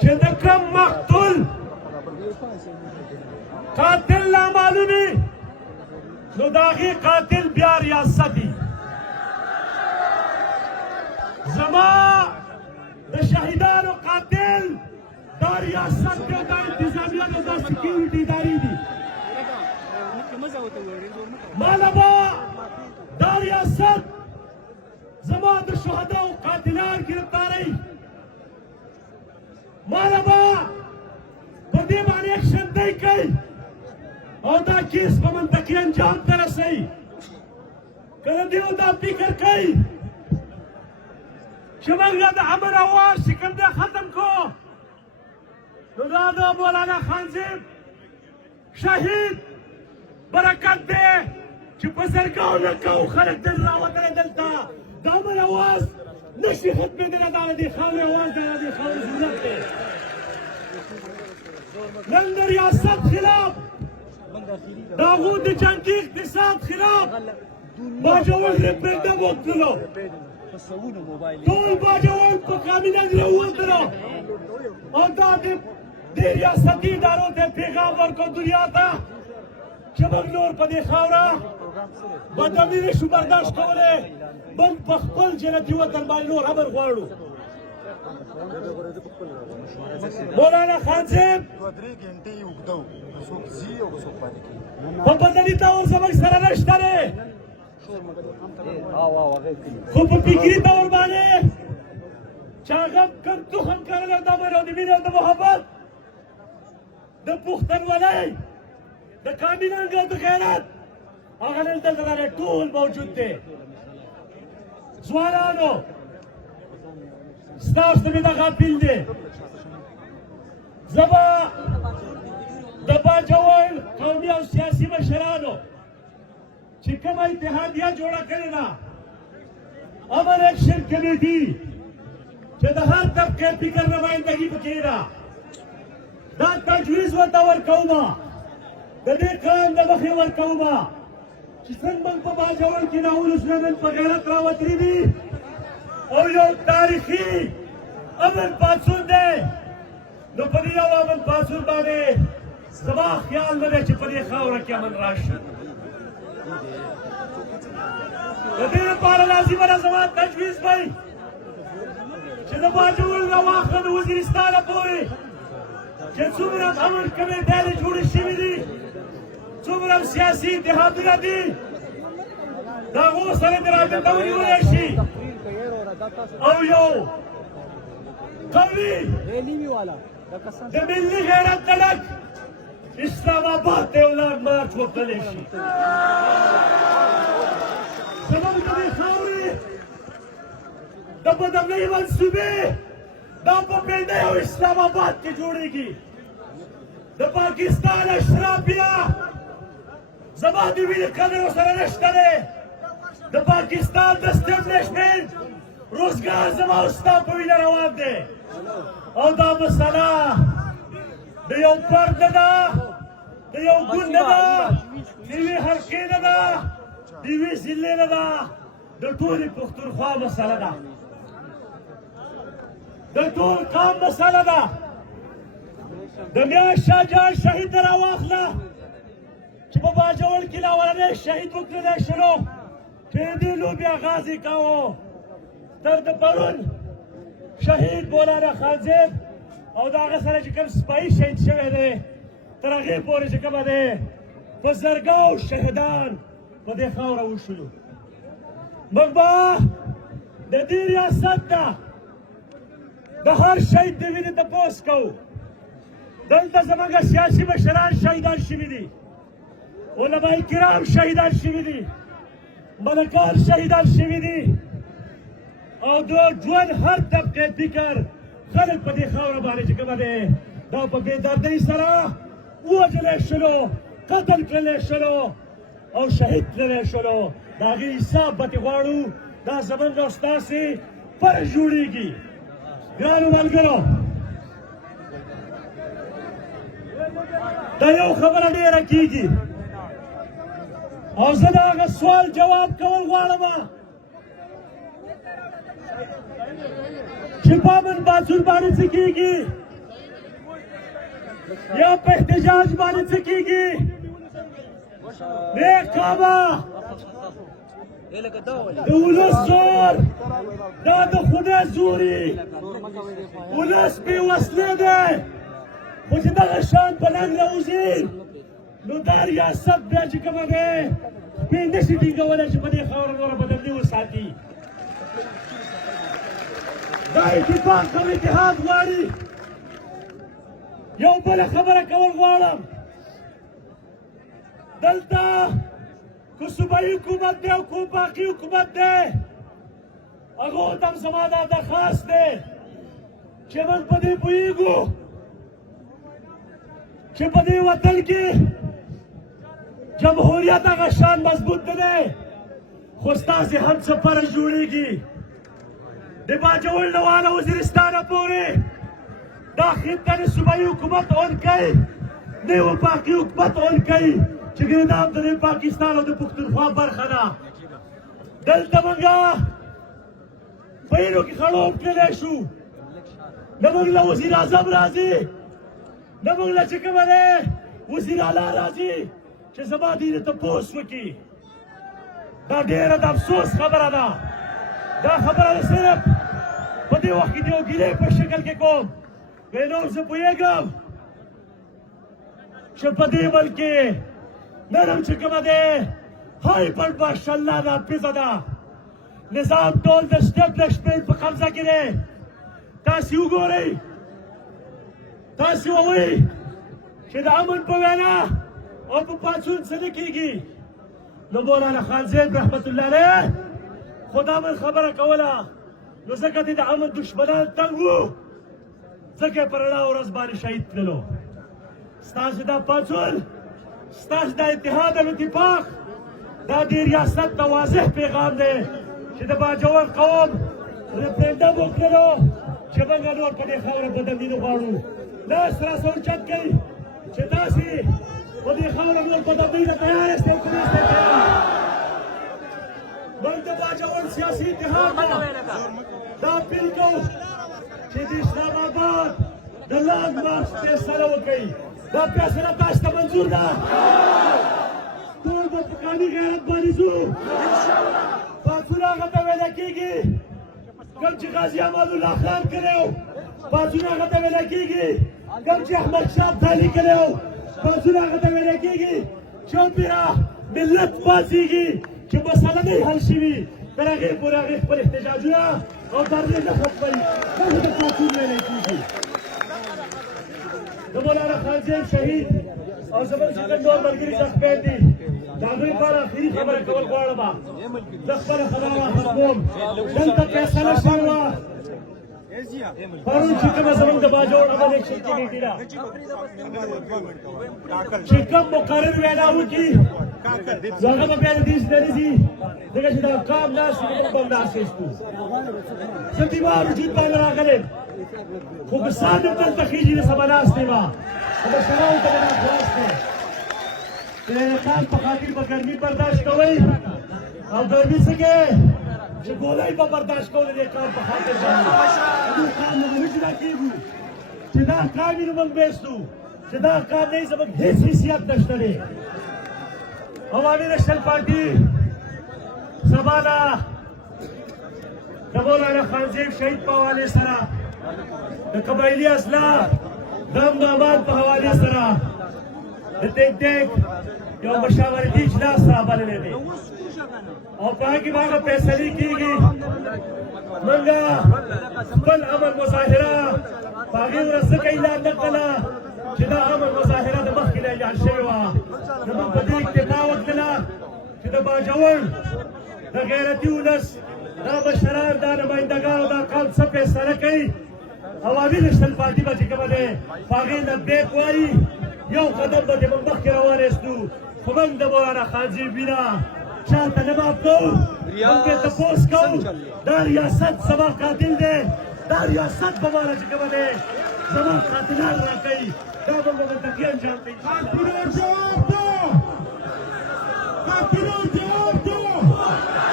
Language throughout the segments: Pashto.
چې د کوم مقتول قاتل نامعلومي نو د هغې قاتل بیا ریاست دي. زما د شهیدانو قاتل دا ریاست دی او دا انتظامیه او دا سکیورټي ادارې دي. ماله به دا ریاست زما د شهداو قاتلان ګرفتاروي، ماله به په دې باندې اکشن دی کوي او دا کیس په منطقي انجام ته رسوي. که د دې دا فکر کوي چې موږ د امن اواز چې کوم دی ختم کړو، نو دا د مولانا خانزیب شهید برکت دی چې په زرګونو لکو خلک دل راوتلی دلته د امن اواز نشي ختمېدلی. دا د دې خاورې اواز دی، د دې خاورې ضرورت دی. نن د ریاست خلاف، د هغو د جنګي اقتصاد خلاف باجوړ ریفرنډم وکړلو، ټول باجوړ په کابینه کې راووتلو او دا د ریاستي ادارو ته پیغام ورکړو دنیا ته چې موږ نور په دې خاوره بدنامي نشو برداشت کولی، موږ په خپل جنتي وطن باندې نور امن غواړو. مولانا خانزیب په بدني طور زموږ سره نشته دی، خو په فکري طور باندې چې هغه کوم تخم کرلی د امن او د مینې او د محبت د پښتونولۍ د کاملنګ او د غیرت هغه نن دلته ټول موجود دی. ځوانانو ستاسو مې دغه اپیل دی، زه به د باجوړ قومي او سیاسي مشرانو چې کومه اتحادیه جوړه کړې ده، امن ایکشن کمیټي چې د هر طبقې فکر نمایندګي پکې ده، دا تجویز ورته ورکوم، د دې کار د مخې ورکوم چې څنګه موږ په باجوړ کې ناولسونه نن په غیرت راوتلي دي او یو تاریخي امن پاڅون دی. نو په دې یو امن پاڅون باندې زما خیال نه دی چې په دې خاوره کې امن راشي. د دې لپاره لازمه ده زما تجویز وی چې د باجوړ نه واخله د وزیرستانه پورې چې څومره امن کمیټې جوړې شوي دي، څومره سیاسي اتحادونه دي، د هغو سره د رابطه ونیولی شي او یو قوي د ملي غیرت ډلک اسلام آباد ته ولاړ مارچ وکړلی شي. زموږ د دې خاورې د بدنۍ منصوبې دا په بېنۍ او اسلام آباد کې جوړېږي. د پاکستان اشرافیه زما د وینې قدر ورسره نشته دی، د پاکستان د اسټبلیشمنټ روزګار زما او ستا په وینه روان دی او دا مسله د یو فرد نه ده، د یو ګوند نه ده، د یوې حلقې نه ده، د یوې ضلعې نه ده، د ټولې پښتونخوا مسله ده، د ټول قام مسله ده. د میاشت شاه جان شهید نه راواخله چې په باجوړ کې لا اولنی شهید وکړلی شلو چې د دې لوبې آغاز یې کاوه تر د پرون شهید مولانا خانزیب او د هغه سره چې کوم سپایي شهید شوی دی تر هغې پورې چې کومه دی په زرګاو شهیدان په دې خاوره وشولو. موږ به د دې ریاست نه د هر شهید د وینې تپوس کوو. دلته زموږ سیاسي مشران شهیدان شوي دي، علماء کرام شهیدان شوي دي، ملکان شهیدان شوي دي او د ژوند هر طبقې فکر خلک په دې خاوره باندې چې کومه دی دا په بې دردۍ سره ووژلی شلو، قتل کړلی شلو او شهید کړلی شلو. د هغې حساب به ترې غواړو. دا زموږ او ستاسې فرض جوړېږي. ګرانو ملګرو، دا یو خبره ډېره کېږي او زه د هغه سوال جواب کول غواړم چې په امن پاڅون باندې څه کېږي یا په احتجاج باندې څه کېږي نیک کعبه د ولس زور دا د خدای زوري ولس بې وسلې دی خو چې دغه شان په ننګ راوځي نو دا ریاست بیا چې کومه دی پې نشي ټینګولی چې په دې خاوره نوره بدمني وساتي دا اتفاق او اتحاد غواړي یو بله خبره کول غواړم دلته که صوبایي حکومت دی او که باقي حکومت دی هغو ته هم زما دا درخواست دی چې موږ په دې پوهېږو چې په دې وطن کې جمهوریت هغه شان مضبوط نه دی خو ستاسې هم څه فرض جوړېږي د باجوړ نه واله وزیرستانه پورې دا خطه د صوبایي حکومت اون کوي نه وفاقي حکومت اون کوي چې دا هم د پاکستان او د پښتونخوا برخه ده دلته موږ په اینو کې خړوب تللی شو نه موږ له وزیر اعظم راځي نه موږ له چې کومه دی وزیر اعلی راځي چې زما دې نه تپوس وکړي دا ډېره د افسوس خبره ده دا خبره صرف په دې وخت کې د یو ګیلې په شکل کې کوم نور زه پوهېږم چې په دې ملک کې نن هم چې کومه دی های پر ماشاءالله نافظه ده نظام ټول د اسټبلشمنټ په قبضه کې دی تاسې وګورئ تاسې ووایئ چې د امن په وینا او په پاڅون څه نه کېږي نو مولانا خانزیب رحمت الله علیه خو د امن خبره کوله نو ځکه دې د امن دشمنان تنګ وو ځکه یې په رڼا ورځ باندې شهید تللو ستاسې دا پاڅون ستاسې دا اتحاد او اتفاق دا د ریاست ته واضح پیغام دی چې د باجوړ قوم ریفرنډم وکړلو چې موږ نور په دې خاوره بدمني نه غواړو لاس راسه اوچت کوي چې تاسې په دې خاوره نور بدمني ته تیار یاستئ او که نه یاستئ تیار موږ د باجوړ سیاسي اتحاد دا اپیل کوو چې د اسلام آباد د لانډ مارچ فیصله وکړئ دا فیصله تاسو ته منظور ده ټول به په قاني غیرت باندې ځو پاڅون هغه ته ویله کېږي کوم چې غازي امان الله خان کړی و پاڅون هغه ته ویله کېږي کوم چې احمدشاه ابدالي کړی و پاڅون هغه ته ویله کېږي چې بیا ملت پاڅېږي چې مسله نه حل شوي تر هغې پورې هغې خپل احتجاجونه او دردې نه ختموي داسې د پاڅون ویلی کېږي د مولانا خانزیب شهید او زموږ چې کوم نور ملګري زخمیان دي د هغوی لپاره اخري خبره کول غواړم زه خپله خبره ختموم دلته فیصله شوې وه پرون چې کومه زموږ د باجوړ امن ایکشن کمیټي ده چې کوم مقرر وینا وکړي نو هغه به بیا د دې څخه نه ځي ځکه چې دا قام ناست دي موږ به هم ناست یستو زه بیمار وجود باندې راغلی خو که ساعت هم دلته خېژي د سبا ناست یم د مشرانو ته به دا خلاص دی د کار په خاطر به ګرمي برداشت کوئ او ګرمي څه کې چې ګولۍ به برداشت کوو د دې کار په خاطر باندې دې کار نه به نه جدا کېږو چې دا کار وي نو موږ بیستو چې دا کار نه وي زموږ هېڅ حیثیت نشته دی عوامي نیشنل پارټي سبا نه د مولانا خانزیب شهید په حوالې سره د قبایلي اصلاح د امن و امان په حوالې سره د ټیک یو مشاورتي اجلاس رابللی دی او په هغې به هغه فیصلې کېږي موږ خپل امن مظاهره په هغې ورځ ځکه اعلان نه کړله چې دا امن مظاهره د مخکې نه اعلان شوې وه نو موږ په دې اکتفا وکړله چې د باجوړ د غیرتي ولس دا مشران دا نمایندګانو دا قوم څه فیصله کوي عوامي نیشنل پارټي به چې کومه دی په هغې نه بیک وایي یو قدم به د موږ مخکې روان یستو خو موږ د مولانا خانزیب وینه چاته نه معاف کوو موږ یې تپوس کوو دا ریاست زما قاتل دی دا ریاست به ماله چې کومه دی زما قاتلان راکوي دا به موږ منطقي انجام ته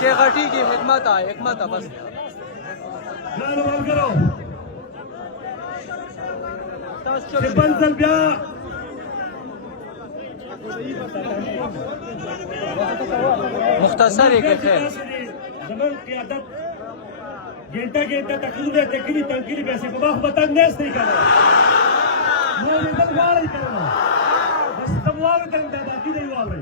شیخ اٹی کی حکمت بس ملګرو تاسو چې چپ بل ځل بیا مختصر یې کړئ زمون قیادت ګنټه ګنټه تقریر تکری تنکری به سي په مخ بتنګ نه استي کنه نو دې د واره کنه بس تم واره ته د باقي دی واره